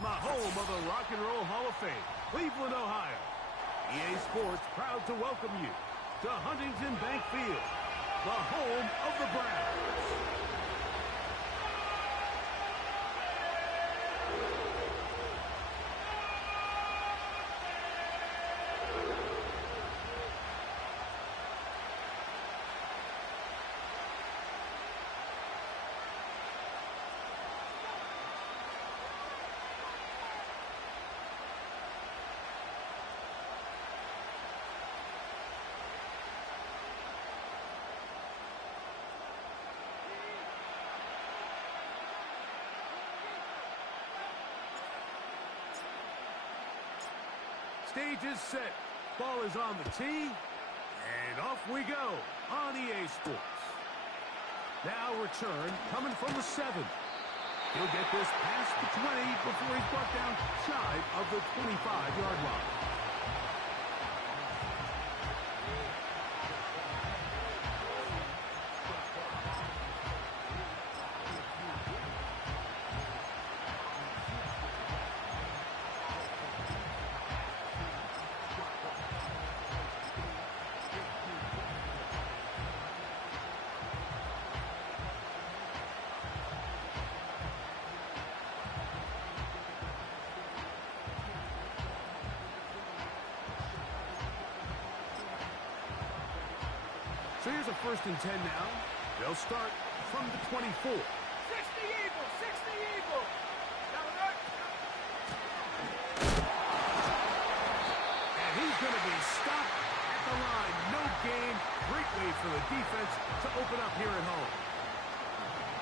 from the home of the Rock and Roll Hall of Fame, Cleveland, Ohio. EA Sports proud to welcome you to Huntington Bank Field, the home of the Browns. Stage is set. Ball is on the tee. And off we go on EA Sports. Now return coming from the 7. He'll get this past the 20 before he's brought down shy of the 25-yard line. So here's a 1st and 10 now. They'll start from the 24. 60 Eagles! 60 Eagles! And he's going to be stopped at the line. No gain. Great way for the defense to open up here at home.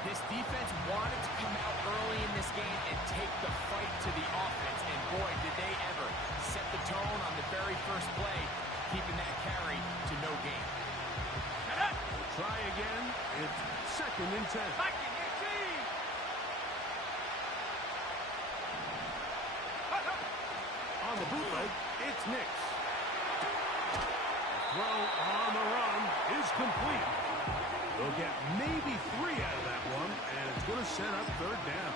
This defense wanted to come out early in this game and take the fight to the offense. And boy, did they ever set the tone on the very first play, keeping that carry to no gain. We'll try again. It's 2nd and 10. On the bootleg, it's Nix. The throw on the run is complete. They'll get maybe 3 out of that one, and it's going to set up 3rd down.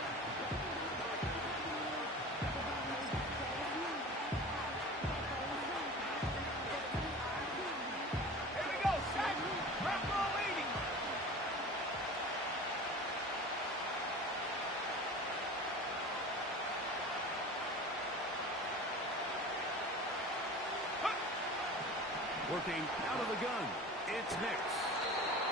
Working out of the gun, it's Nix.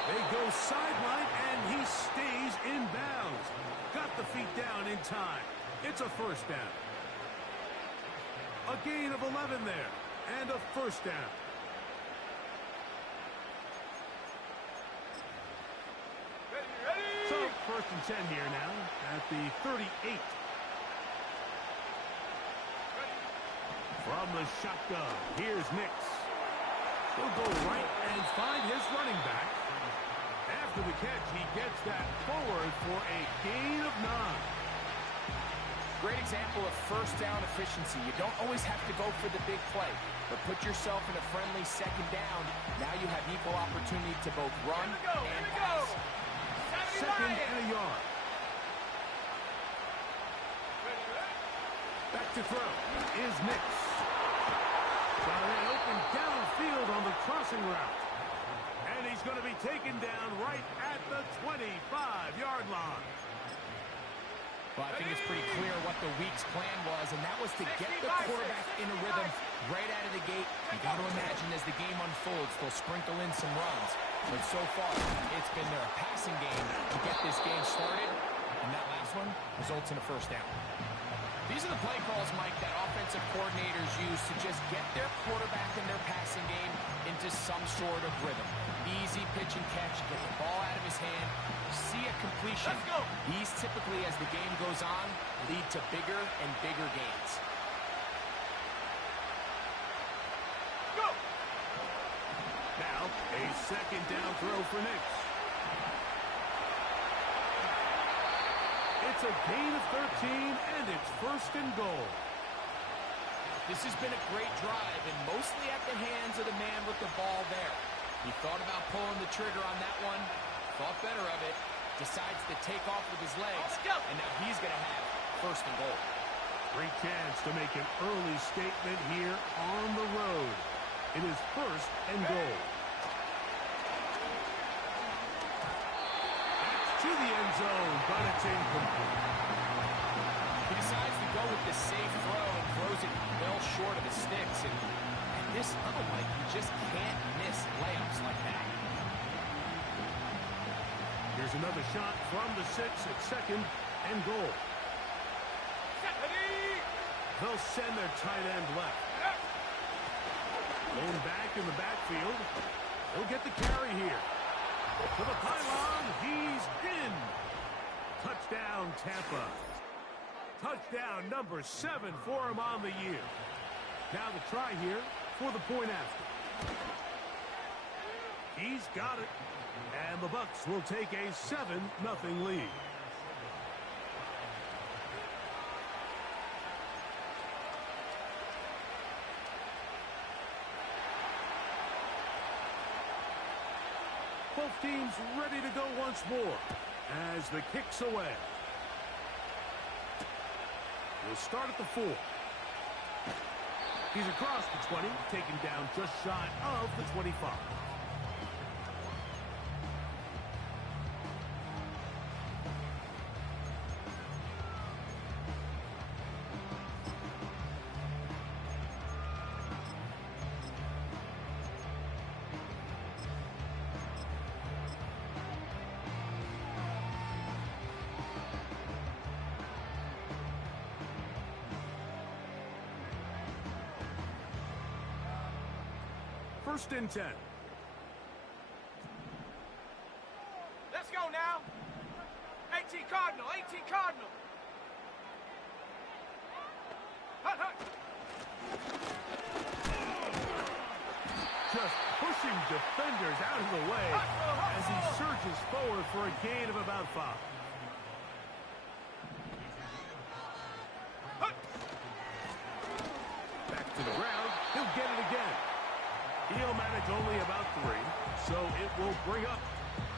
They go sideline, and he stays in bounds. Got the feet down in time. It's a 1st down. A gain of 11 there, and a 1st down. So 1st and 10 here now at the 38. From the shotgun, here's Nix. He'll go right and find his running back. After the catch, he gets that forward for a gain of 9. Great example of 1st down efficiency. You don't always have to go for the big play, but put yourself in a friendly 2nd down. Now you have equal opportunity to both run and pass. 2nd and a yard. Back to throw is Nix. Got an open downfield on the crossing route. And he's going to be taken down right at the 25-yard line. Well, I think it's pretty clear what the week's plan was, and that was to get the quarterback in a rhythm right out of the gate. You got to imagine as the game unfolds, they'll sprinkle in some runs. But so far, it's been their passing game to get this game started, and that last one results in a 1st down. These are the play calls, Mike, that offensive coordinators use to just get their quarterback and their passing game into some sort of rhythm. Easy pitch and catch, get the ball out of his hand, see a completion. Let's go. These typically, as the game goes on, lead to bigger and bigger gains. Go. Now, a 2nd down throw for Nix. It's a gain of 13, and it's 1st and goal. This has been a great drive, and mostly at the hands of the man with the ball there. He thought about pulling the trigger on that one, thought better of it, decides to take off with his legs, and now he's going to have 1st and goal. Great chance to make an early statement here on the road. It is first and goal. That's to the end zone, but it's incomplete. He decides to go with the safe throw and throws it well short of the sticks. And at this level, Mike, you just can't miss layups like that. Here's another shot from the 6 at second and goal. They'll send their tight end left. Going back in the backfield. He'll get the carry here. To the pylon, he's in. Touchdown, Tampa. Touchdown number 7 for him on the year. Now the try here for the point after. He's got it. And the Bucs will take a 7-0 lead. Both teams ready to go once more as the kick's away. We'll start at the 4. He's across the 20, taken down just shy of the 25. First and 10. Let's go now. 18 Cardinal, 18 Cardinal. Hut, hut. Just pushing defenders out of the way as he surges forward for a gain of about 5. Back to the ground. He'll get it again. He'll manage only about 3, so it will bring up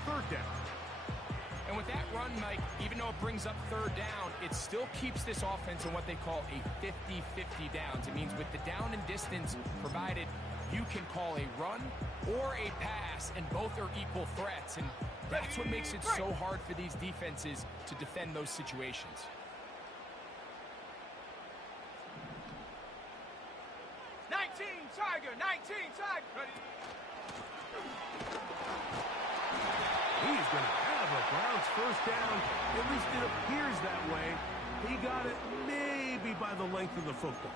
3rd down. And with that run, Mike, even though it brings up 3rd down, it still keeps this offense in what they call a 50-50 downs. It means with the down and distance provided, you can call a run or a pass, and both are equal threats. And that's what makes it so hard for these defenses to defend those situations. Tiger, 19 Tiger. Ready. He's going to have a Browns first down. At least it appears that way. He got it maybe by the length of the football.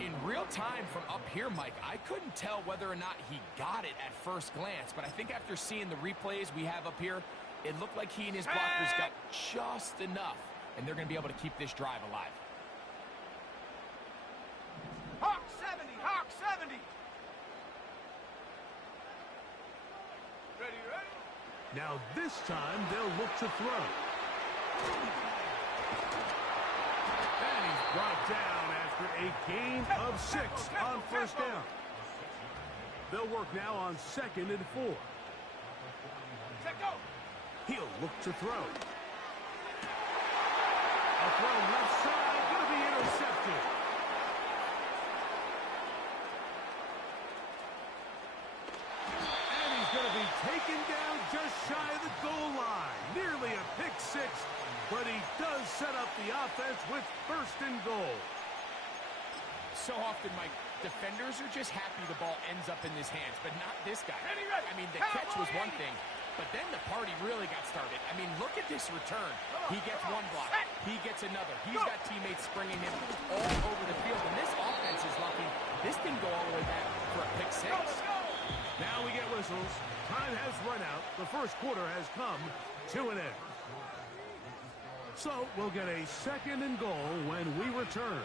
In real time from up here, Mike, I couldn't tell whether or not he got it at first glance, but I think after seeing the replays we have up here, it looked like he and his blockers got just enough, and they're going to be able to keep this drive alive. Hawk 70, Hawk 70. Ready, ready. Now this time they'll look to throw. And he's brought down after a gain of 6 on first down. They'll work now on 2nd and 4. Check go. He'll look to throw. A throw left side, going to be intercepted. And he's going to be taken down just shy of the goal line. Nearly a pick 6, but he does set up the offense with 1st and goal. So often, Mike, defenders are just happy the ball ends up in his hands, but not this guy. I mean, the catch was one thing, but then the party really got started. I mean, look at this return. He gets one block. He gets another. He's got teammates springing him all over the field, and this offense is lucky. This didn't go all the way back for a pick 6. Now we get whistles. Time has run out. The first quarter has come to an end. So we'll get a 2nd and goal when we return.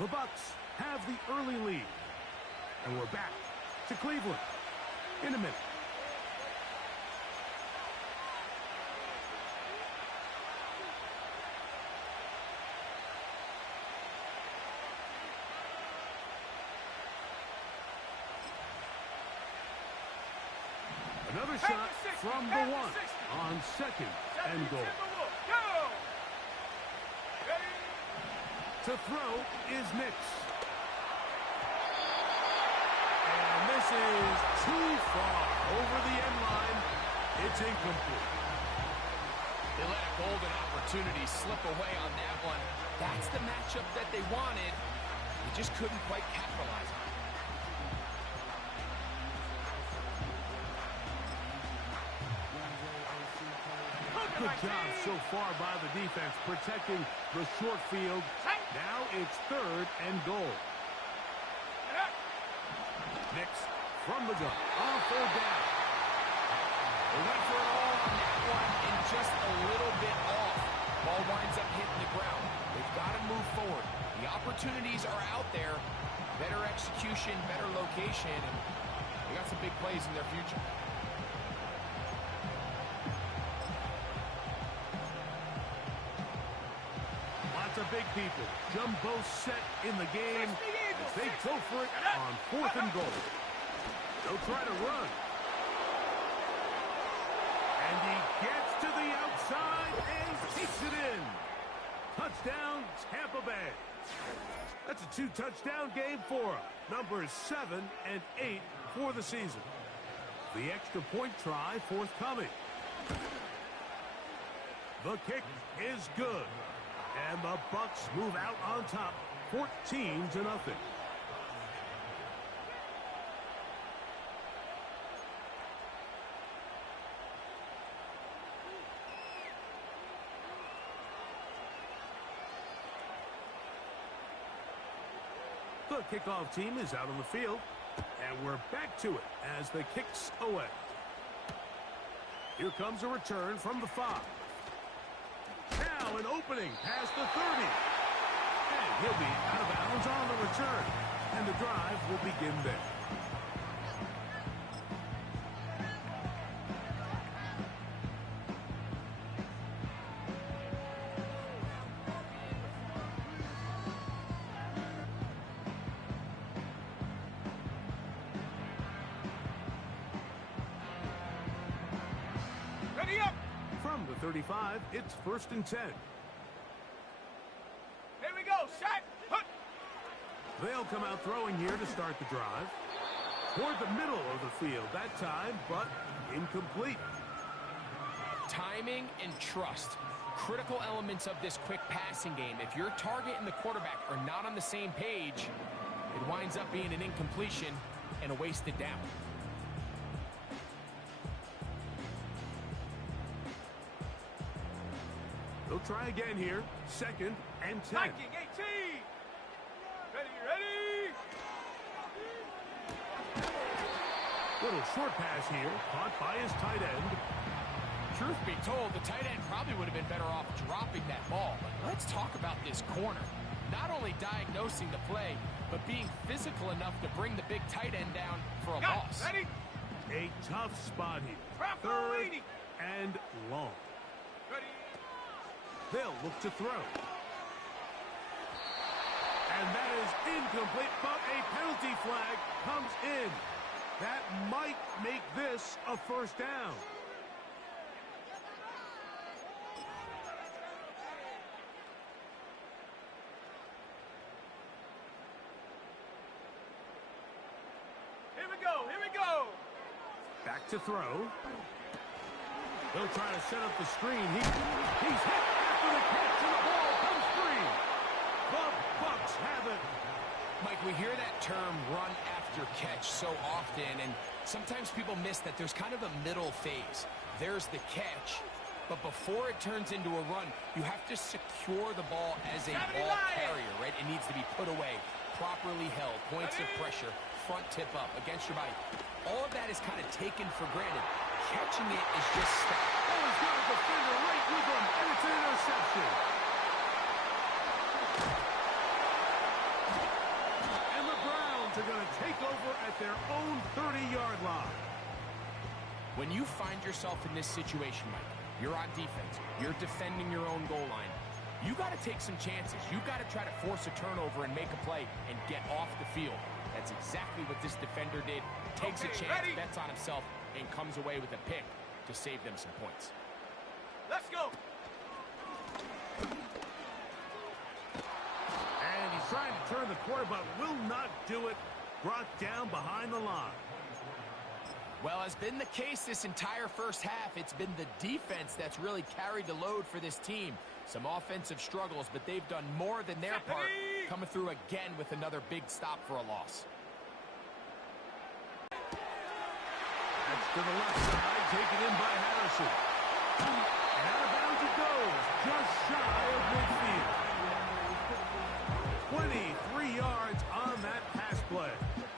The Bucs have the early lead. And we're back to Cleveland in a minute. Another shot from the 1 on 2nd and goal. To throw is Nix. And this is too far over the end line. It's incomplete. They let a golden opportunity slip away on that one. That's the matchup that they wanted. They just couldn't quite capitalize on it. Good job so far by the defense protecting the short field. Now it's 3rd and goal. Nix from the gun on 3rd down. They went for it all on that one and just a little bit off. Ball winds up hitting the ground. They've got to move forward. The opportunities are out there. Better execution, better location, and they got some big plays in their future. Lots of big people. Jumbo set in the game as they go for it on 4th and goal. They'll try to run. And he gets to the outside and takes it in. Touchdown, Tampa Bay. That's a 2-touchdown game for him. Numbers 7 and 8 for the season. The extra point try forthcoming. The kick is good. And the Bucks move out on top, 14-0. The kickoff team is out on the field, and we're back to it as the kick's away. Here comes a return from the 5. Now an opening past the 30. And he'll be out of bounds on the return, and the drive will begin there. From the 35, it's 1st and 10. Here we go, set. They'll come out throwing here to start the drive. Toward the middle of the field that time, but incomplete. Timing and trust. Critical elements of this quick passing game. If your target and the quarterback are not on the same page, it winds up being an incompletion and a wasted down. They'll try again here. 2nd and 10. Viking 18. Ready. Little short pass here, caught by his tight end. Truth be told, the tight end probably would have been better off dropping that ball. But let's talk about this corner. Not only diagnosing the play, but being physical enough to bring the big tight end down for a loss. Ready. A tough spot here. 3rd and long. Ready. They'll look to throw. And that is incomplete, but a penalty flag comes in. That might make this a 1st down. Here we go. Back to throw. They'll try to set up the screen. He's hit after the catch, and the ball comes free. The Bucks have it. Mike, we hear that term run after catch so often, and sometimes people miss that there's kind of a middle phase. There's the catch, but before it turns into a run, you have to secure the ball as a ball carrier, right? It needs to be put away, properly held, points of pressure, front tip up against your body. All of that is kind of taken for granted. Catching it is just stuff. Oh, he's got a defender right with him, and it's an interception. And the Browns are going to take over at their own 30-yard line. When you find yourself in this situation, Mike, you're on defense, you're defending your own goal line, you got to take some chances. You got to try to force a turnover and make a play and get off the field. That's exactly what this defender did. Takes a chance, bets on himself, and comes away with a pick to save them some points. Let's go. quarterback will not do it. Brought down behind the line. Well, as been the case this entire first half, it's been the defense that's really carried the load for this team. Some offensive struggles, but they've done more than their part, coming through again with another big stop for a loss. That's to the left side, taken in by Harrison. And out of bounds it goes, just shy of midfield. 23 yards on that pass play.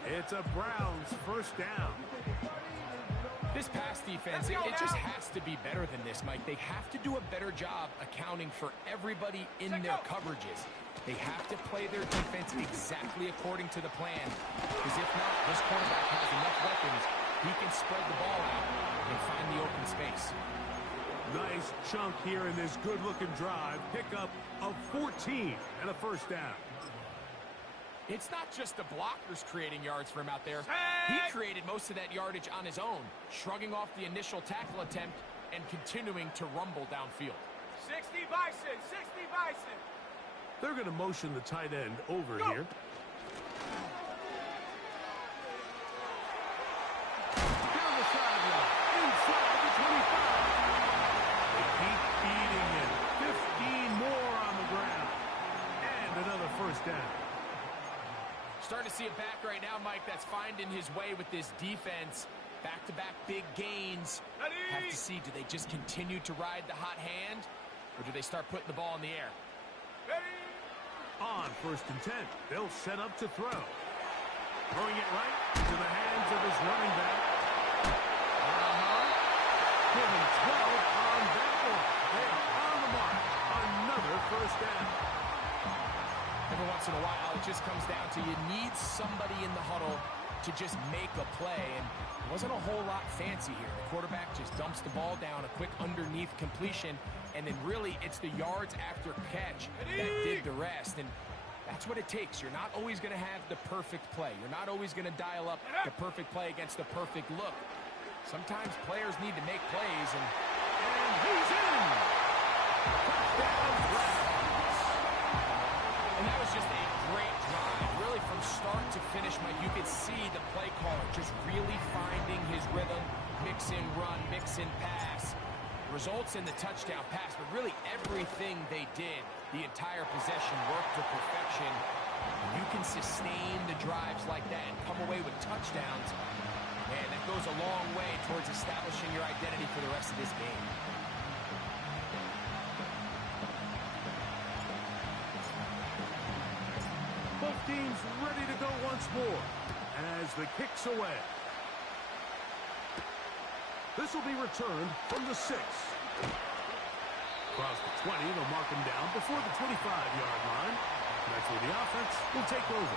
It's a Browns first down. This pass defense, it just has to be better than this, Mike. They have to do a better job accounting for everybody in their coverages. They have to play their defense exactly according to the plan. Because if not, this quarterback has enough weapons. He can spread the ball out and find the open space. Nice chunk here in this good-looking drive. Pickup of 14 and a first down. It's not just the blockers creating yards for him out there. He created most of that yardage on his own, shrugging off the initial tackle attempt and continuing to rumble downfield. 60 Bison, 60 Bison. They're going to motion the tight end over here. Down the sideline, inside the 25. They keep feeding him. 15 more on the ground. And another first down. Starting to see it back right now, Mike, that's finding his way with this defense. Back-to-back big gains. Have to see, do they just continue to ride the hot hand, or do they start putting the ball in the air? On first and 10, they'll set up to throw. Throwing it right into the hands of his running back. Give him 12 on that one. They are on the mark. Another first down. Every once in a while, it just comes down to you need somebody in the huddle to just make a play, and it wasn't a whole lot fancy here. The quarterback just dumps the ball down, a quick underneath completion, and then really it's the yards after catch that did the rest, and that's what it takes. You're not always going to have the perfect play. You're not always going to dial up the perfect play against the perfect look. Sometimes players need to make plays, and he's in! Touchdown, Browns. And that was just a great drive. Really from start to finish, Mike, you could see the play caller just really finding his rhythm, mix in run, mix in pass. Results in the touchdown pass, but really everything they did, the entire possession worked to perfection. When you can sustain the drives like that and come away with touchdowns, man, that goes a long way towards establishing your identity for the rest of this game. Both teams ready to go once more as the kick's away. This will be returned from the 6. Across the 20, they'll mark him down before the 25-yard line. That's where the offense will take over.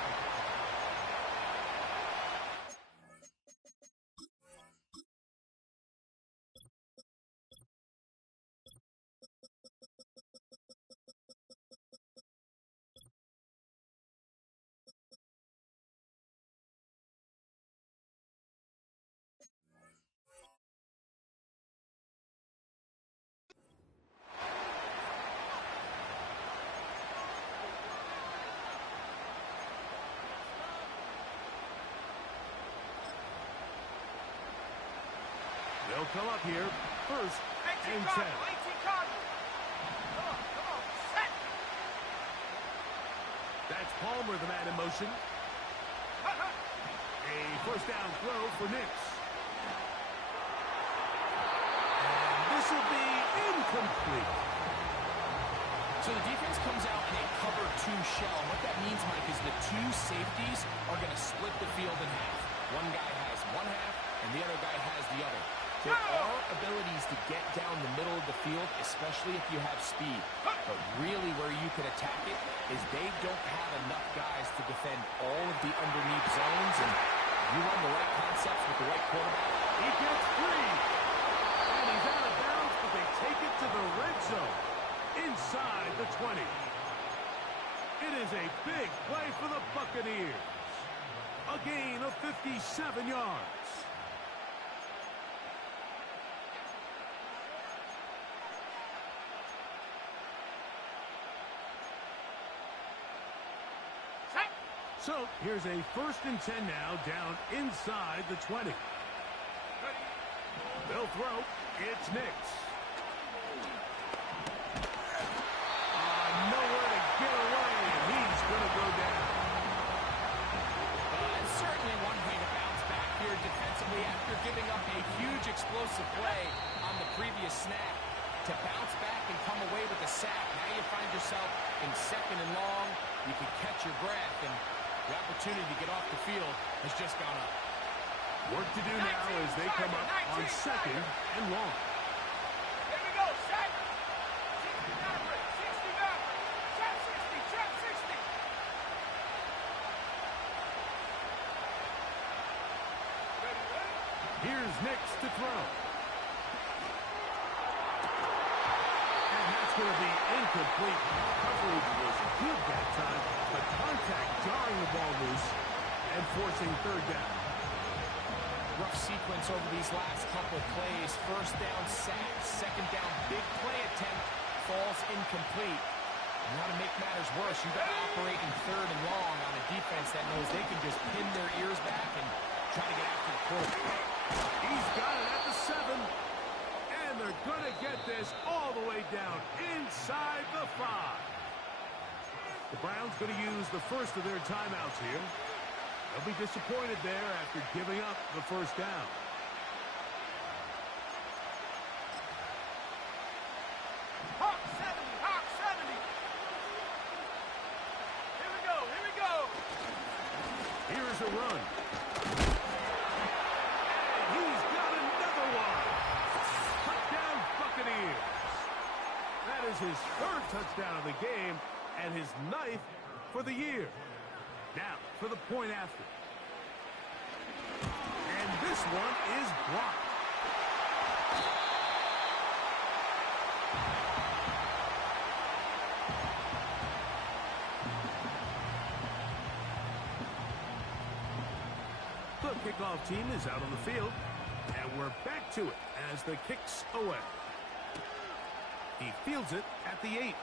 They'll come up here, first and 10. That's Palmer, the man in motion. A first down throw for Nix. And this will be incomplete. So the defense comes out in a cover 2 shell. What that means, Mike, is the 2 safeties are going to split the field in half. One guy has one half, and the other guy has the other. There are abilities to get down the middle of the field, especially if you have speed. But really where you can attack it is they don't have enough guys to defend all of the underneath zones. And you run the right concepts with the right quarterback. He gets free. And he's out of bounds, but they take it to the red zone. Inside the 20. It is a big play for the Buccaneers. A gain of 57 yards. So here's a 1st and 10 now, down inside the 20. They'll throw. It's Nix. Nowhere to get away, and he's going to go down. Certainly one way to bounce back here defensively after giving up a huge explosive play on the previous snap. To bounce back and come away with a sack. Now you find yourself in 2nd and long. You can catch your breath, and the opportunity to get off the field has just gone up. Work to do now as they come up on 2nd and long. Here we go, set. 60 Maverick, 60 Maverick. Trap 60, trap 60. Here's Nix to throw. And that's going to be incomplete. Coverage was good that time, but contact jarring the ball loose and forcing 3rd down. Rough sequence over these last couple plays. 1st down sack, 2nd down big play attempt, falls incomplete. And now to make matters worse, you've got to operate in 3rd and long on a defense that knows they can just pin their ears back and try to get after the quarterback. He's got it at the 7. And they're going to get this all the way down inside the 5. The Browns going to use the first of their timeouts here. They'll be disappointed there after giving up the 1st down. Hawk 70, Hawk 70. Here we go, here we go. Here's a run. And he's got another one. Touchdown Buccaneers. That is his 3rd touchdown of the game and his 9th for the year. Now, for the point after. And this one is blocked. The kickoff team is out on the field, and we're back to it as the kick's away. He fields it at the 8.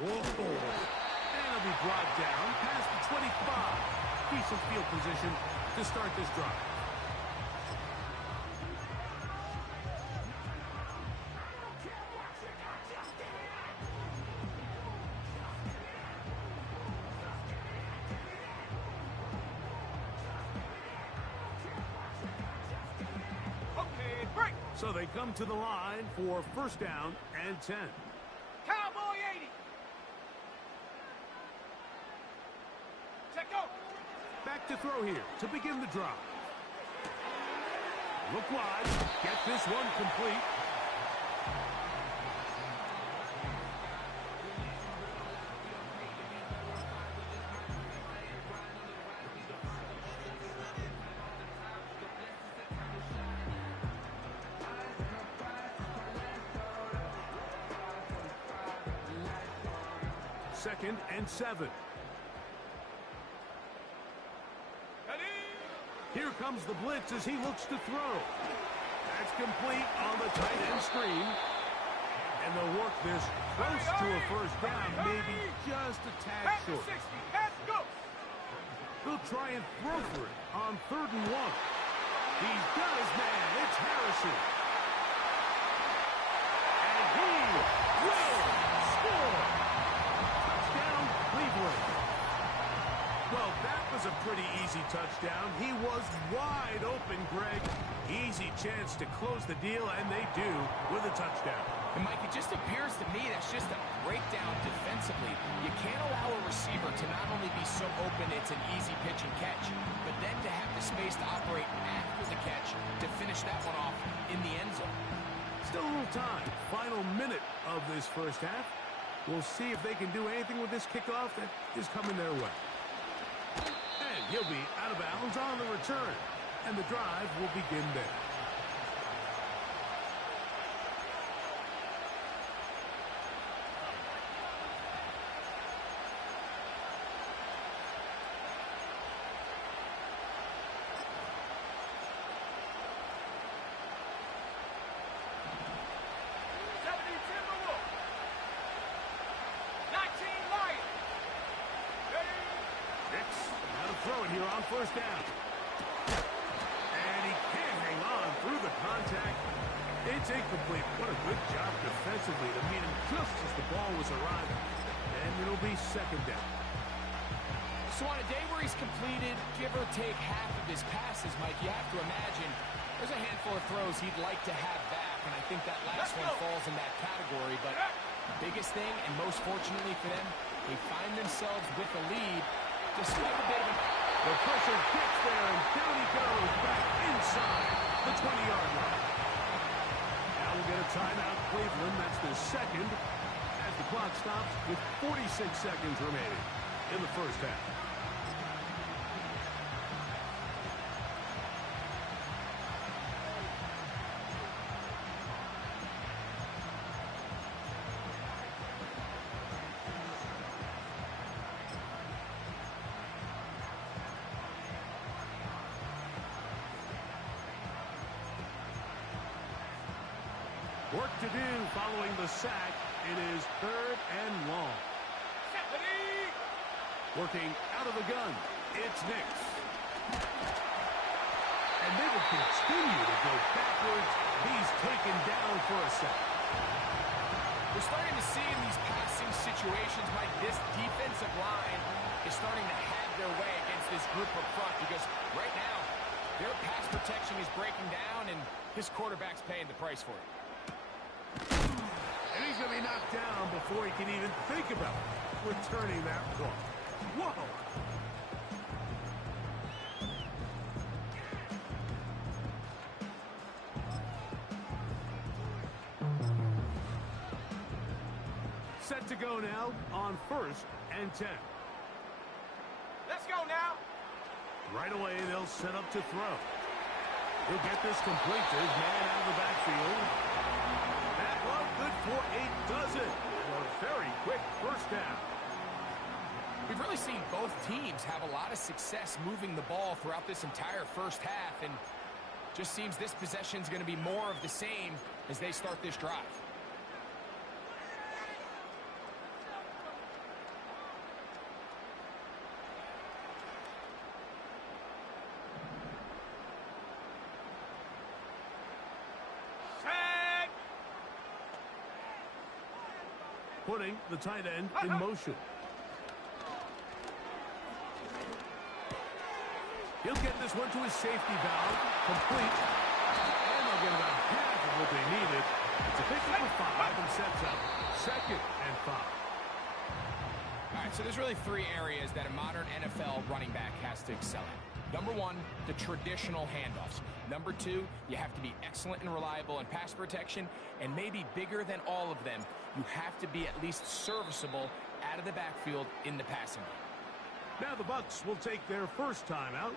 Whoa. And he'll be brought down past the 25. Decent field position to start this drive. Okay, break. So they come to the line for 1st down and 10. Cowboy 80. Check go. Back to throw here to begin the drive. Look wide. Get this one complete. Second and 7. Here comes the blitz as he looks to throw. That's complete on the tight end screen. And they'll work this close to a 1st down, maybe just a tad Pass to short. 60. Pass go. They'll try and throw for it on 3rd and 1. He's got his man. It's Harrison. And he will score. Touchdown, Cleveland. Well, that was a pretty easy touchdown. He was wide open, Greg. Easy chance to close the deal, and they do with a touchdown. And, Mike, it just appears to me that's just a breakdown defensively. You can't allow a receiver to not only be so open it's an easy pitch and catch, but then to have the space to operate after the catch to finish that one off in the end zone. Still a little time. Final minute of this 1st half. We'll see if they can do anything with this kickoff that is coming their way. And he'll be out of bounds on the return. And the drive will begin there. here on first down. And he can't hang on through the contact. It's incomplete. What a good job defensively to meet him just as the ball was arriving. And it'll be second down. So on a day where he's completed, give or take half of his passes, Mike, you have to imagine there's a handful of throws he'd like to have back, and I think that last one falls in that category. But biggest thing, and most fortunately for them, they find themselves with a lead despite a bit of a... The pressure gets there, and down he goes back inside the 20-yard line. Now we'll get a timeout, Cleveland. That's their second, as the clock stops with 46 seconds remaining in the first half. Work to do following the sack. It is third and long. Working out of the gun. It's Nix. And they will continue to go backwards. He's taken down for a sack. We're starting to see in these passing situations, Mike, this defensive line is starting to have their way against this group up front because right now their pass protection is breaking down and his quarterback's paying the price for it. And he's going to be knocked down before he can even think about returning that ball. Whoa! Set to go now on first and 10. Let's go now. Right away, they'll set up to throw. He'll get this complete to his man out of the backfield. That one good for a dozen. A very quick first down. We've really seen both teams have a lot of success moving the ball throughout this entire first half, and just seems this possession is going to be more of the same as they start this drive. Putting the tight end in motion. He'll get this one to his safety valve. Complete. And they'll get about half of what they needed. It's a pickup of 5 and sets up second and 5. All right, so there's really three areas that a modern NFL running back has to excel in. Number one, the traditional handoffs. Number two, you have to be excellent and reliable in pass protection. And maybe bigger than all of them, you have to be at least serviceable out of the backfield in the passing game. Now the Bucs will take their first timeout.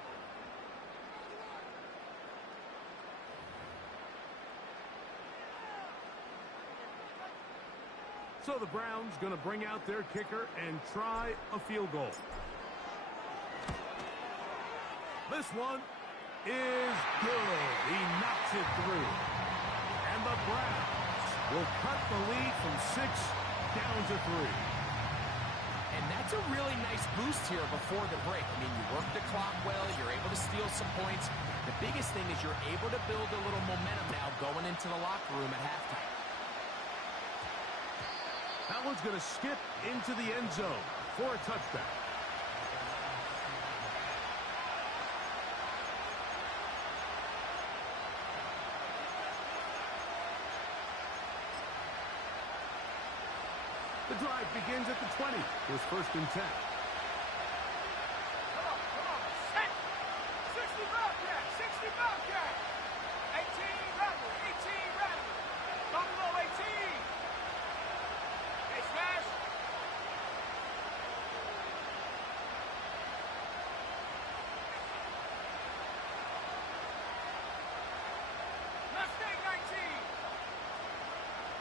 So the Browns going to bring out their kicker and try a field goal. This one is good. He knocks it through. And the Browns will cut the lead from 6 down to 3. And that's a really nice boost here before the break. I mean, you work the clock well, you're able to steal some points. The biggest thing is you're able to build a little momentum now going into the locker room at halftime. That one's going to skip into the end zone for a touchback. The drive begins at the 20. Here's first and 10. Come on, set. 60 Bobcat, 60 Bobcat. 18 Rattler, 18 Rattler. Buffalo 18. Hey, Smash. Mustang 19.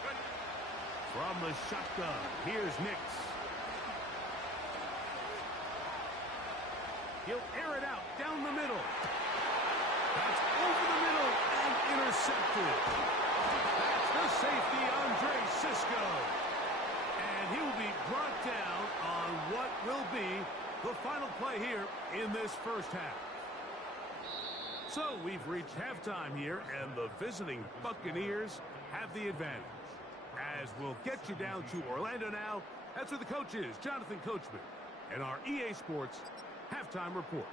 Good. From the shotgun, here's Nix. He'll air it out down the middle. That's over the middle and intercepted. That's the safety, Andre Cisco. And he will be brought down on what will be the final play here in this this first half. So we've reached halftime here, and the visiting Buccaneers have the advantage. As we'll get you down to Orlando now, that's where the coach is, Jonathan Coachman, and our EA Sports halftime report.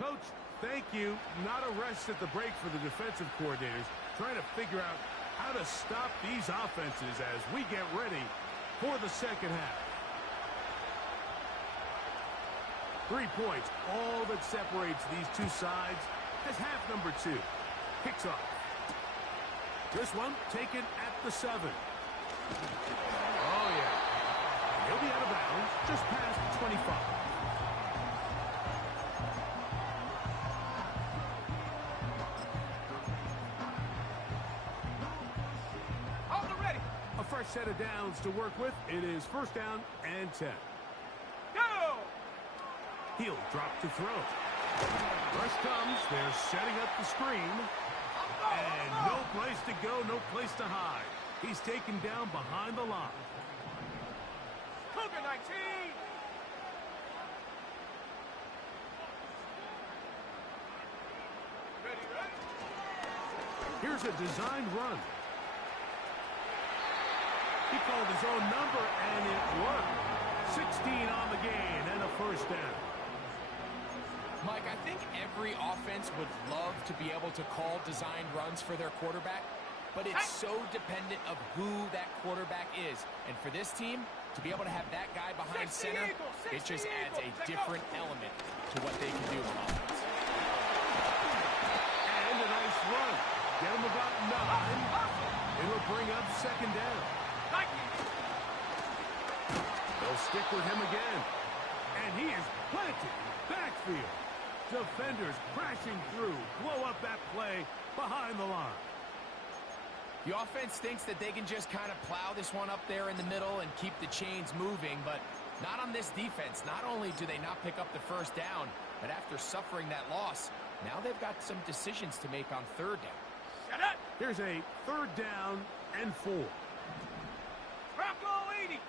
Coach, thank you. Not a rest at the break for the defensive coordinators, trying to figure out how to stop these offenses as we get ready for the second half. 3 points, all that separates these two sides as half number 2 kicks off. This one taken at the 7. Oh, yeah. He'll be out of bounds just past 25. Fresh set of downs to work with. It is first down and 10. Go! He'll drop to throw. Rush comes. They're setting up the screen. And no place to go, no place to hide. He's taken down behind the line. Cougar 19! Ready, ready? Here's a designed run. He called his own number, and it worked. 16 on the gain and a first down. Mike, I think every offense would love to be able to call designed runs for their quarterback, but it's so dependent of who that quarterback is. And for this team, to be able to have that guy behind center, it just adds a different element to what they can do on offense. And a nice run. Get him about 9. It'll bring up second down. They'll stick with him again. And he is planted backfield. Defenders crashing through. Blow up that play behind the line. The offense thinks that they can just kind of plow this one up there in the middle and keep the chains moving, but not on this defense. Not only do they not pick up the first down, but after suffering that loss, now they've got some decisions to make on third down. Shut up! Here's a third down and 4. Bronco 80!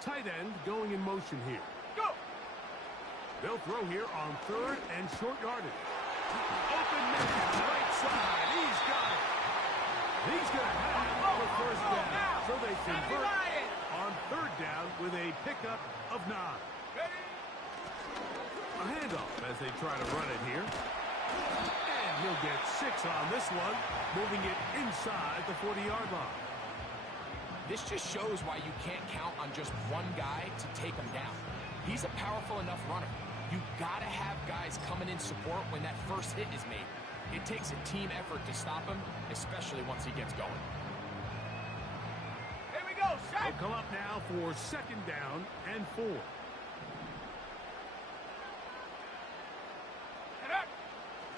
Tight end going in motion here. Go! They'll throw here on third and short yardage. Open man, right side. He's got it. He's going to have the first down. So they convert on third down with a pickup of 9. Ready? A handoff as they try to run it here. And he'll get 6 on this one, moving it inside the 40-yard line. This just shows why you can't count on just one guy to take him down. He's a powerful enough runner. You've got to have guys coming in support when that first hit is made. It takes a team effort to stop him, especially once he gets going. Here we go, set! They'll come up now for second down and 4.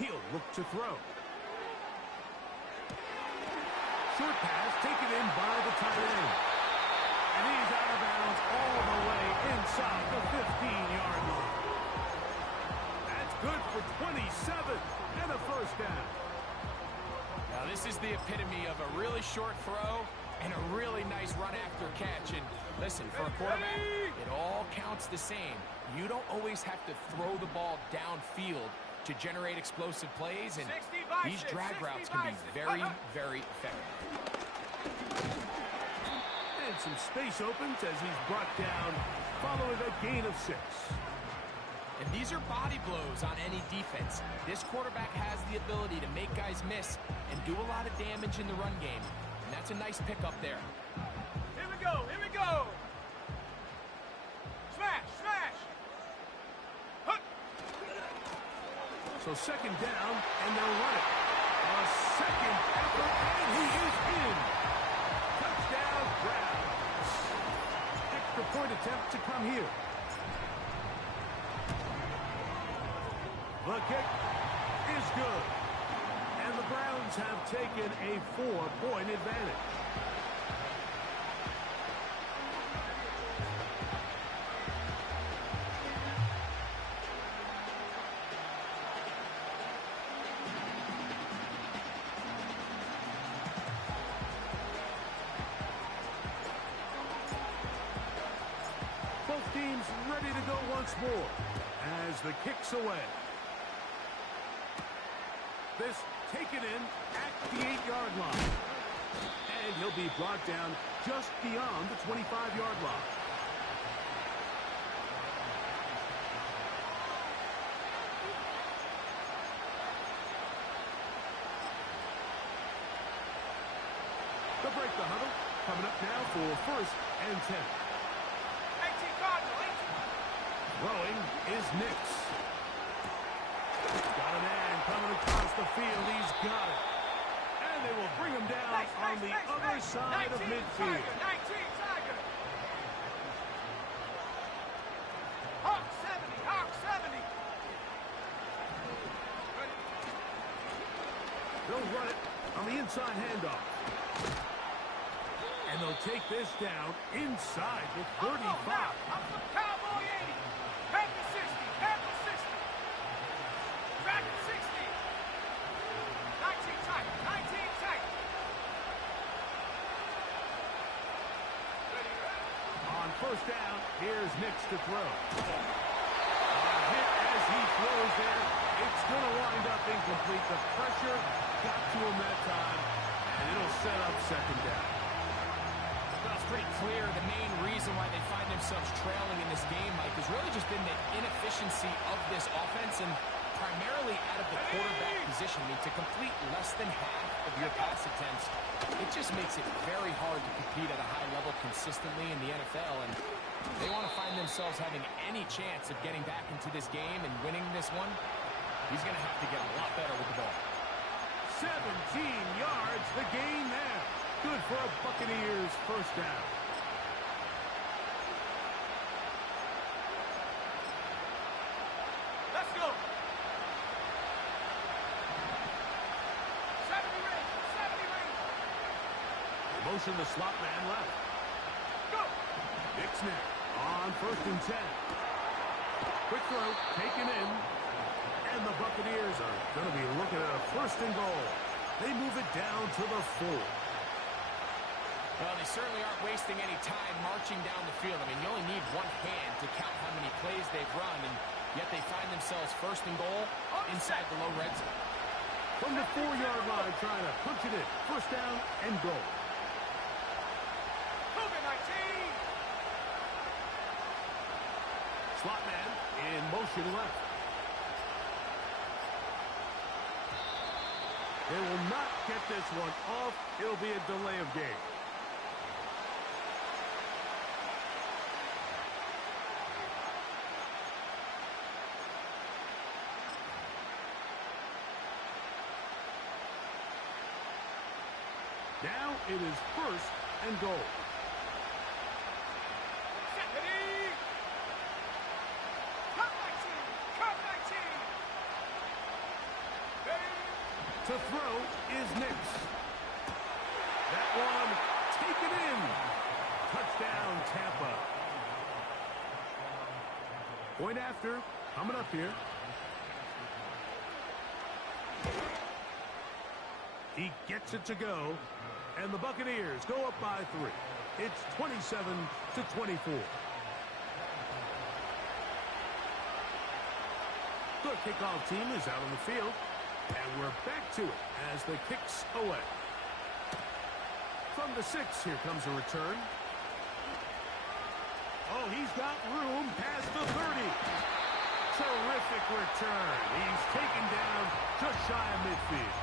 He'll look to throw. Short pass taken in by the tight end. And he's out of bounds all the way inside the 15-yard line. That's good for 27 and a first down. Now this is the epitome of a really short throw and a really nice run after catch. And listen, for a quarterback, it all counts the same. You don't always have to throw the ball downfield to generate explosive plays, and these drag routes can be very, very effective. And some space opens as he's brought down following a gain of 6. And these are body blows on any defense. This quarterback has the ability to make guys miss and do a lot of damage in the run game. And that's a nice pickup there. Here we go, here we go! Smash, smash! So second down, and they'll run it. A second effort, and he is in. Touchdown, Browns. Extra point attempt to come here. The kick is good. And the Browns have taken a 4-point advantage. team's ready to go once more as the kick's away. This taken in at the 8-yard line. And he'll be brought down just beyond the 25-yard line. They'll break the huddle. Coming up now for 1st and 10. 18 Cardinal, 18. Throwing is Nix. Got a man coming across the field. He's got it. And they will bring him down on the other side of midfield. 19 Tiger. Hawk 70, Hawk 70. They'll run it on the inside handoff. And they'll take this down inside the 35. Up from Cowboy 80. Panther 60. Panther 60. Dragon 60. 19 Tiger. 19 Tiger. On 1st down, here's Nix to throw. A hit as he throws there. It's going to wind up incomplete. The pressure got to him that time, and it'll set up 2nd down. Well, it's pretty clear the main reason why they find themselves trailing in this game, Mike, has really just been the inefficiency of this offense and primarily out of the quarterback position. I mean, to complete less than half of your pass attempts, it just makes it very hard to compete at a high level consistently in the NFL, and they want to find themselves having any chance of getting back into this game and winning this one. He's going to have to get a lot better with the ball. 17 yards, the gain there. Good for a Buccaneers 1st down. Let's go. 70 Rangers. 70 Rangers. Motion the slot man left. Go. Nix now on 1st and 10. Quick throw, taken in. And the Buccaneers are going to be looking at a 1st and goal. They move it down to the 4. Well, they certainly aren't wasting any time marching down the field. I mean, you only need one hand to count how many plays they've run, and yet they find themselves 1st and goal inside the low red zone. From the 4-yard line, trying to punch it in. 1st down and goal. Cougar 19. Slot man in motion left. They will not get this one off. It'll be a delay of game. Now it is 1st and goal. Secondary. Cut 19. Cut 19. To throw is Nix. That one taken in. Touchdown, Tampa. Point after, coming up here. He gets it to go, and the Buccaneers go up by 3. It's 27-24. The kickoff team is out on the field. And we're back to it as the kick's away. From the 6, here comes a return. Oh, he's got room past the 30. Terrific return. He's taken down just shy of midfield.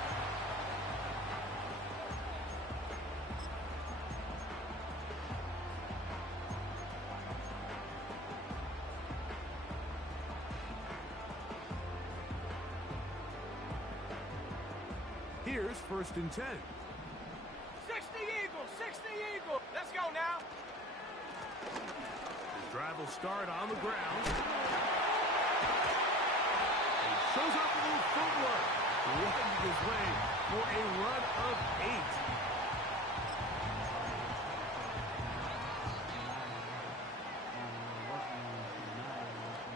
Here's 1st and 10. 60 Eagles. 60 Eagles. Let's go now. His drive will start on the ground. He shows up a little footwork. Winding his way for a run of 8.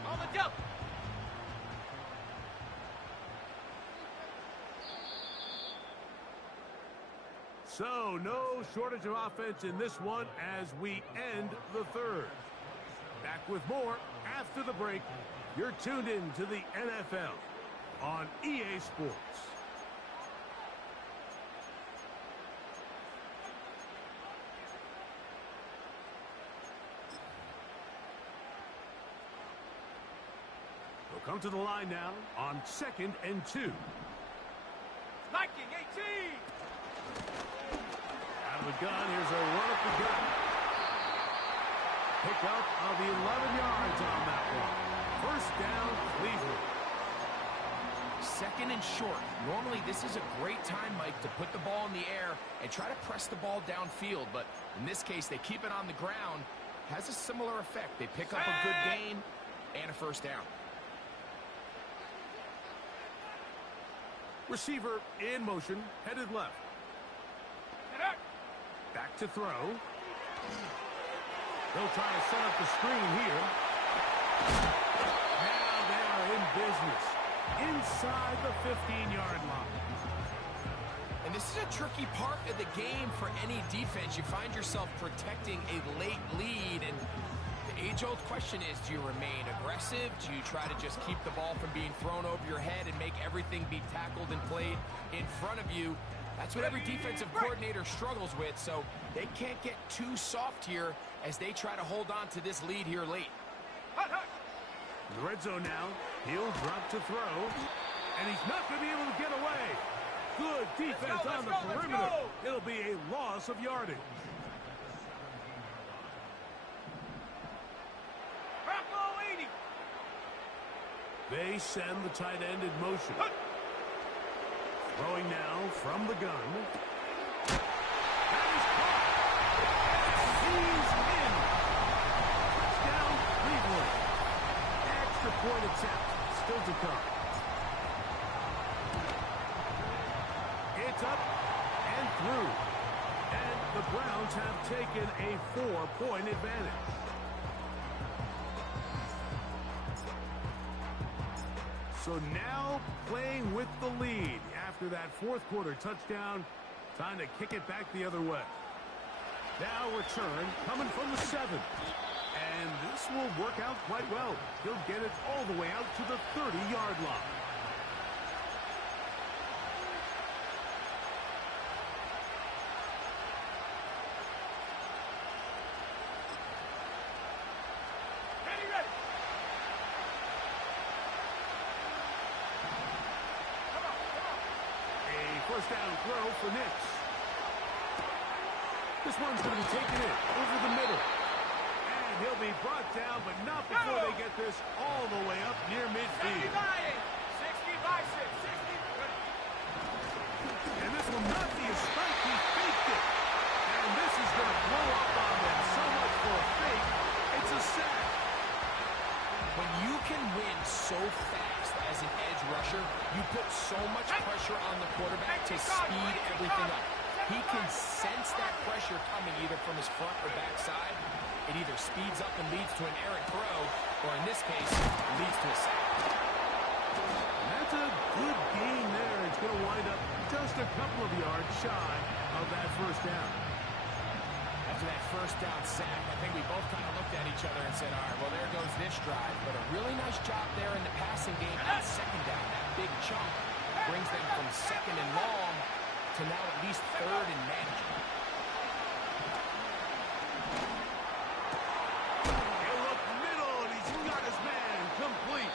On the double. So, no shortage of offense in this one as we end the 3rd. Back Back with more after the break. You're tuned in to the NFL on EA Sports. We'll come to the line now on 2nd and 2. Viking 18. Out of the gun, here's a run up the gut. Pick up of the 11 yards on that one. First down, Cleveland. 2nd and short. Normally, this is a great time, Mike, to put the ball in the air and try to press the ball downfield. But in this case, they keep it on the ground. Has a similar effect. They pick up a good gain and a first down. Receiver in motion, headed left. Back to throw. They'll try to set up the screen here. Now they are in business inside the 15-yard line. And this is a tricky part of the game for any defense. You find yourself protecting a late lead, and the age-old question is, do you remain aggressive? Do you try to just keep the ball from being thrown over your head and make everything be tackled and played in front of you? That's what every defensive coordinator struggles with, so they can't get too soft here as they try to hold on to this lead here late. In the red zone now, he'll drop to throw, and he's not going to be able to get away. Good defense on the perimeter. It'll be a loss of yardage. They send the tight end in motion. Throwing now from the gun. That is caught. He's in. Touchdown, Cleveland. Extra point attempt still to come. It's up and through. And the Browns have taken a 4-point advantage. So now playing with the lead after that fourth quarter touchdown. Time to kick it back the other way. Now return coming from the 7. And this will work out quite well. He'll get it all the way out to the 30-yard line. First down throw for Nix. This one's going to be taken in over the middle. And he'll be brought down, but not before they get this all the way up near midfield. 60 by 6. 60. And this will not be a strike. He faked it. And this is going to blow up on them. So much for a fake. It's a sack. When you can win so fast as an edge rusher, you put so much pressure on the quarterback to speed everything up. He can sense that pressure coming either from his front or back side. It either speeds up and leads to an errant throw, or in this case, leads to a sack. And that's a good gain there. It's going to wind up just a couple of yards shy of that first down. After that first down sack, I think we both kind of looked at each other and said, all right, well, there goes this drive. But a really nice job there in the passing game on second down. That big chunk brings them from second and long to now at least third and manageable. He'll look middle, and he's got his man complete.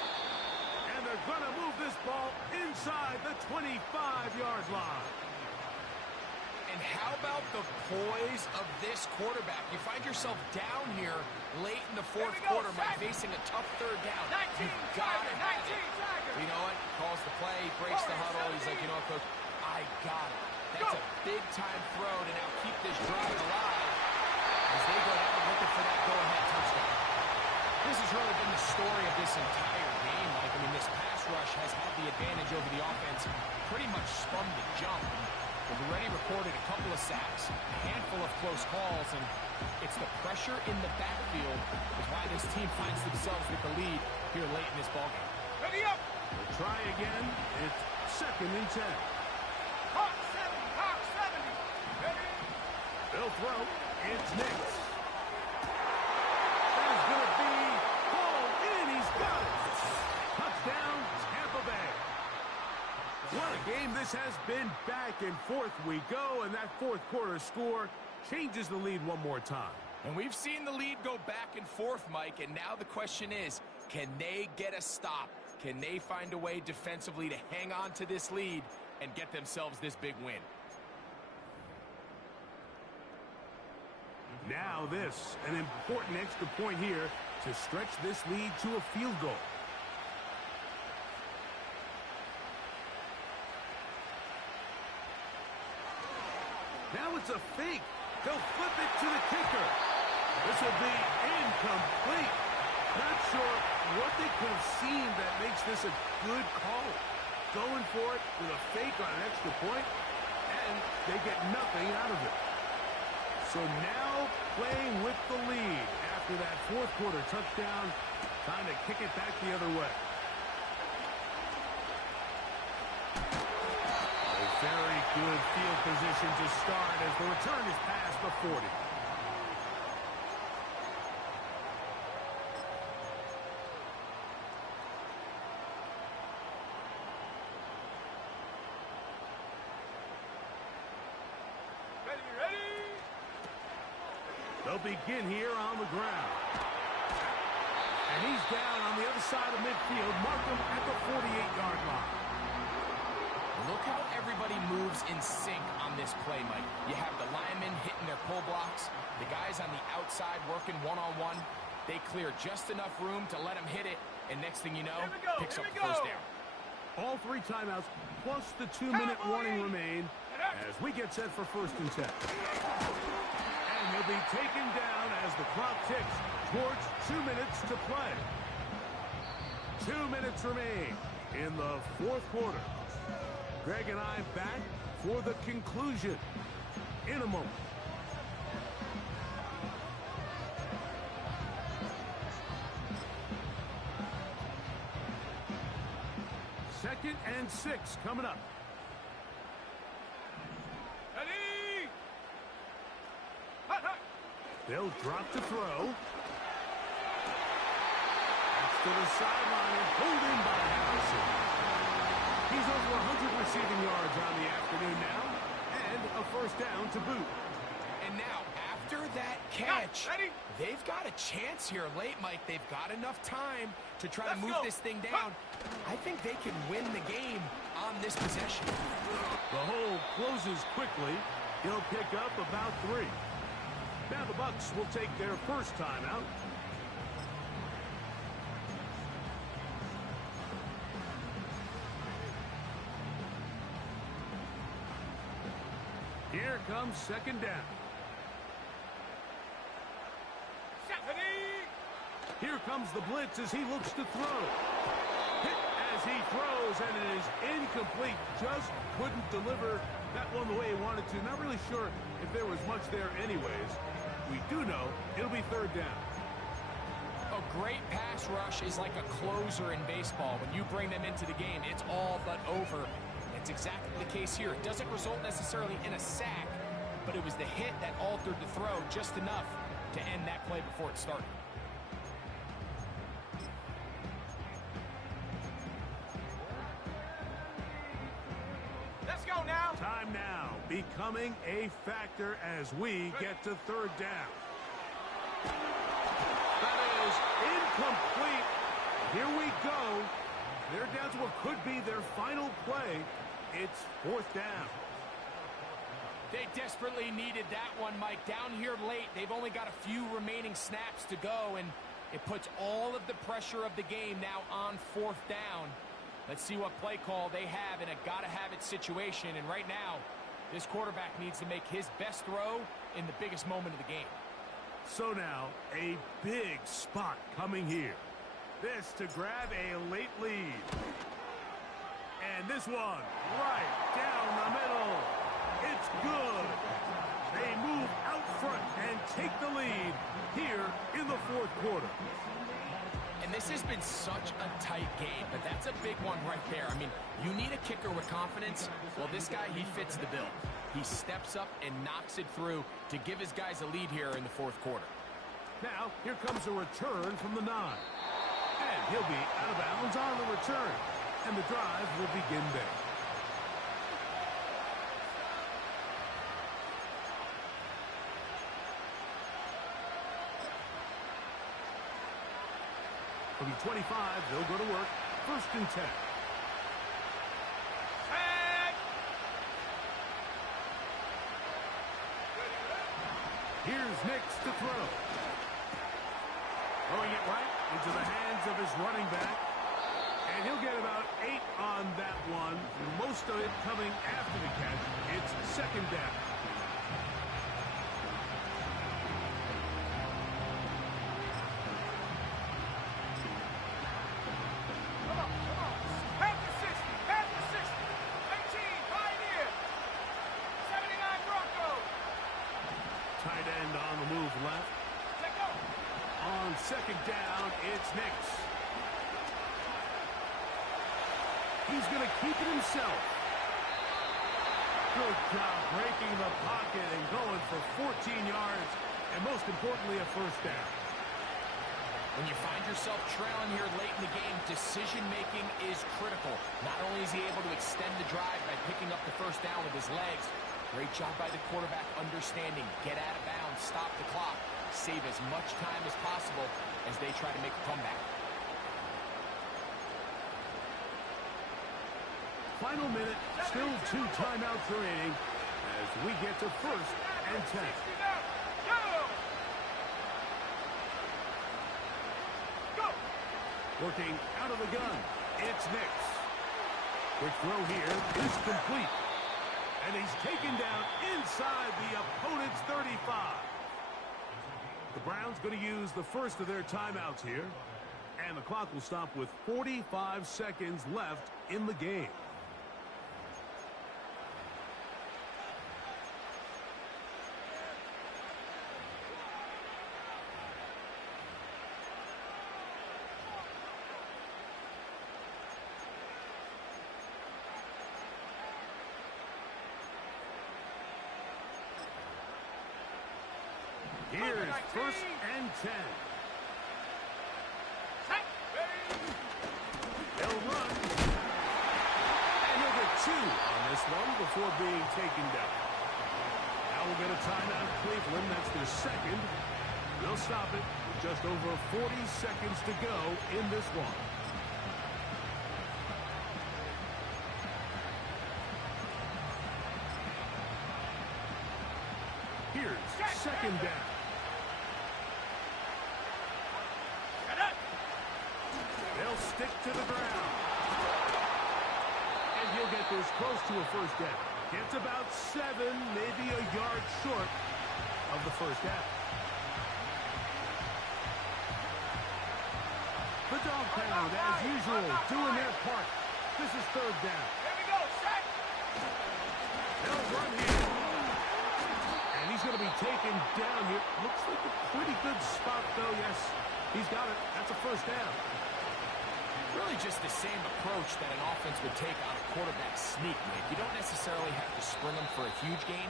And they're going to move this ball inside the 25-yard line. And how about the poise of this quarterback? You find yourself down here late in the fourth quarter, Mike, facing a tough third down. You've got to have it. You know what? Calls the play, breaks the huddle. He's like, you know what, Coach? I got it. That's a big-time throw to now keep this drive alive as they go down looking for that go-ahead touchdown. This has really been the story of this entire game, Mike. I mean, this pass rush has had the advantage over the offense pretty much from the jump. We've already recorded a couple of sacks, a handful of close calls, and it's the pressure in the backfield is why this team finds themselves with the lead here late in this ballgame. Ready up. We'll try again. It's 2nd and 10. Hawk 70. Ready. They'll throw. It's Nix. That is going to be This has been back and forth we go, and that fourth quarter score changes the lead one more time. And we've seen the lead go back and forth, Mike, and now the question is, can they get a stop? Can they find a way defensively to hang on to this lead and get themselves this big win? Now this, an important extra point here to stretch this lead to a field goal. Now it's a fake. They'll flip it to the kicker. This will be incomplete. Not sure what they could have seen that makes this a good call. Going for it with a fake on an extra point, and they get nothing out of it. So now playing with the lead after that fourth quarter touchdown, trying to kick it back the other way. A very good field position to start as the return is past the 40. They'll begin here on the ground. And he's down on the other side of midfield. Mark him at the 48-yard line. Look how everybody moves in sync on this play, Mike. You have the linemen hitting their pull blocks, the guys on the outside working one-on-one. They clear just enough room to let him hit it, and next thing you know, picks up the first down. All three timeouts plus the 2-minute warning remain as we get set for 1st and 10. And he'll be taken down as the clock ticks towards 2 minutes to play. 2 minutes remain in the fourth quarter. Greg and I back for the conclusion in a moment. Second and 6 coming up. Ready? They'll drop to throw. That's to the sideline and pulled in by Harrison. He's over 100 receiving yards on the afternoon now, and a first down to boot. And now, after that catch, they've got a chance here late, Mike. They've got enough time to try to move this thing down. I think they can win the game on this possession. The hole closes quickly. He'll pick up about 3. Now the Bucs will take their first timeout. Here comes second down. Here comes the blitz as he looks to throw. Hit as he throws, and it is incomplete. Just couldn't deliver that one the way he wanted to. Not really sure if there was much there anyways. We do know it'll be third down. A great pass rush is like a closer in baseball. When you bring them into the game, it's all but over. It's exactly the case here. It doesn't result necessarily in a sack, but it was the hit that altered the throw just enough to end that play before it started. Let's go now. Time now becoming a factor as we get to third down. That is incomplete. Here we go. They're down to what could be their final play. It's fourth down. They desperately needed that one, Mike. Down here late, they've only got a few remaining snaps to go, and it puts all of the pressure of the game now on fourth down. Let's see what play call they have in a gotta-have-it situation. And right now, this quarterback needs to make his best throw in the biggest moment of the game. So now, a big spot coming here. This to grab a late lead. And this one right down the middle. It's good. They move out front and take the lead here in the fourth quarter. And this has been such a tight game, but that's a big one right there. I mean, you need a kicker with confidence. Well, this guy, he fits the bill. He steps up and knocks it through to give his guys a lead here in the fourth quarter. Now, here comes a return from the 9. And he'll be out of bounds on the return. And the drive will begin there. From the 25, they'll go to work. 1st and 10. Here's Nix to throw. Throwing it right into the hands of his running back. And he'll get about 8 on that one. Most of it coming after the catch. It's 2nd down. Tight end on the move left. On 2nd down, it's Nix. He's going to keep it himself. Good job breaking the pocket and going for 14 yards, and most importantly, a 1st down. When you find yourself trailing here late in the game, decision-making is critical. Not only is he able to extend the drive by picking up the 1st down with his legs, great job by the quarterback understanding, get out of bounds, stop the clock, save as much time as possible as they try to make a comeback. Final minute, still 2 timeouts remaining as we get to 1st and 10. Working out of the gun, it's Nix. Quick throw here is complete. And he's taken down inside the opponent's 35. The Browns going to use the 1st of their timeouts here. And the clock will stop with 45 seconds left in the game. Here's 1st and 10. They'll run. And he'll get 2 on this one before being taken down. Now we'll get a timeout, Cleveland. That's their 2nd. They'll stop it with just over 40 seconds to go in this one. Here's 2nd down. They'll stick to the ground. And he'll get this close to a 1st down. Gets about 7, maybe a yard short of the 1st down. The dog pound, as usual, doing their part. This is 3rd down. Here we go, set. They'll run here. And he's going to be taken down here. Looks like a pretty good spot, though. Yes, he's got it. That's a 1st down. Really just the same approach that an offense would take on a quarterback sneak, Nick. You don't necessarily have to spring them for a huge gain.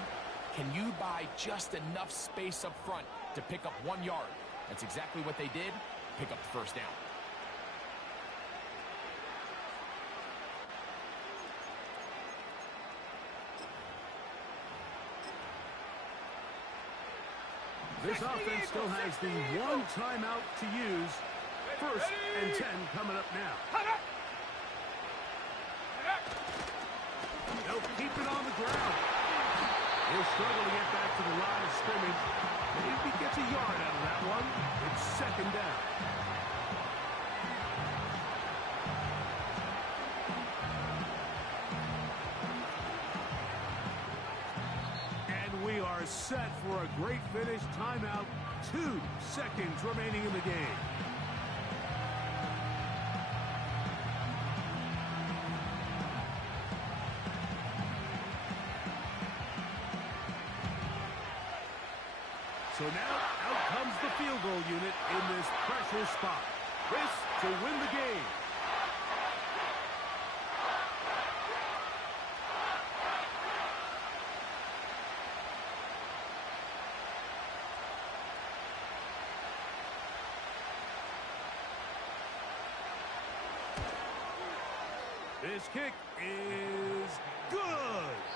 Can you buy just enough space up front to pick up 1 yard? That's exactly what they did. Pick up the 1st down. This offense still has the 1 timeout to use. 1st and 10 coming up now. They'll keep it on the ground. He'll struggle to get back to the line of scrimmage. Maybe gets a yard out of that one. It's 2nd down. And we are set for a great finish. Timeout. 2 seconds remaining in the game. So now, out comes the field goal unit in this pressure spot. This to win the game. This kick is good.